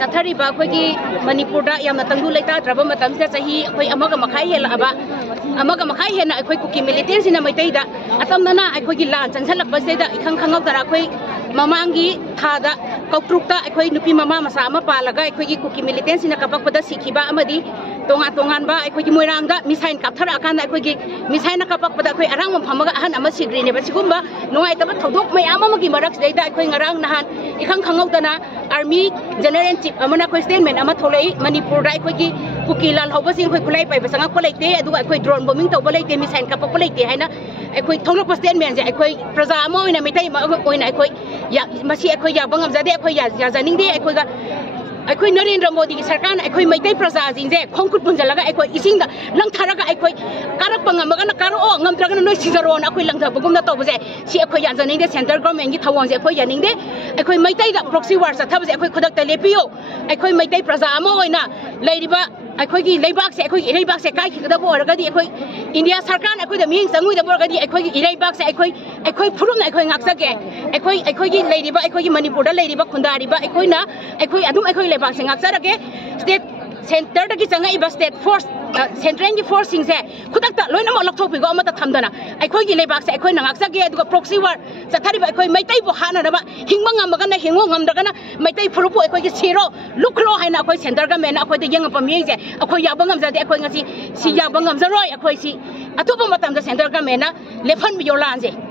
चथरीब अखोगी मणिपुर यामना तंगु लेता द्रब मतम से सही अखोई अमग मखाई हेलाबा अमग मखाई हेना अखोई कुकी मिलिटेंट सिना मैतैदा अतमना अखोगी लान चंसलकबसेदा इखंग खंगौदरा अखोई ममांगी थादा कौट्रुकता अखोई नुपी ममा मसा अमा पालगा अखोगी कुकी मिलिटेंट सिना कपकपदा सिखिबा अमदी तोंगा तोंगानबा अखोगी मोइरांगदा मिसाइन कापथरा अकांदा अखोगी मिसाइन कपकपदा अखोई अरांग फमगा अहन अमा सिग्रीने बसिगुम्बा नोंगाइतबा थौदोक मयाम अमगी मरक्सदैदा अखोई ngarang nahan इखंग खंगौदना आर्मी जनरल चीफ अमना अखोई स्टेटमेंट अमा थोलै मणिपुर दा अखोगी कुकी लाल हौबसिंग अखोई खुलाई पाइबा संगा को लेते अदुगा अखोई ड्रोन बॉम्बिंग तौबा लेते मिसाइन कपकपा लेते हैना अखोई थोलक स्टेटमेंट जे अखोई प्रजा अमा ओइना मिtai ओइना अखोई या मसी अखोई या बंगम जादे अखोई या जानिंग दे अखोईगा अखोई नरेंद्र मोदी की सरकार अखोई मैतै प्रजा जिंजे खोंकुट पुंजलगा अखोई इसिंग लंगथारगा अखोई कारक पंगमगना कारो ngमद्रगना नोय सिजरोन अखोई लंगथबगुमना तौबजे सि अखोई या जानिंग दे सेंट्रल गवर्नमेंट की थवंग जे अखोई यानिंग दे अखोई मैतै दा प्रॉक्सी वार चथबजे अखोई खुदकता लेपियो अखोई मैतै प्रजा अमा ओइना लैरिबा अखोई लेबाक से अखोई इरेबाक से काई खिगदबो ओरगदी अखोई इंडिया सरकार अखोई द मिंग संगुई द बोरगदी अखोई इरेबाक से अखोई फुरुम अखोई ngaksaगे अखोई की लैरिबा अखोई मणिपुर दा लैरिबा खुंदारिबा अखोइना अखोई अदुम अखोई लेबाक से ngaksarage स्टेट सेंटर दगी चंगाइबा स्टेट फोर्स सेंट्रल की फोर्स सिंग से खुदकता लोइना म लखथोपिगो अमता थमदना अखोई की लेबाक से अखोई ngaksaगे अदुगा प्रॉक्सी वार चथारिबा अखोई मैतै बो हानरबा हिंगबा ngमगना हिंगो ngमदगना मैतै फुरुपो अखोई की सिरो लुखरो हाइना अखोई सेंटर गवर्नमेंट अखोई द यंग पमिये जे अखोई याबा ngमजादे अखोई ngasi si याबा ngमजरोय अखोई si अतुबा मतम द सेंटर गवर्नमेंट ना लेफन बियो लांजे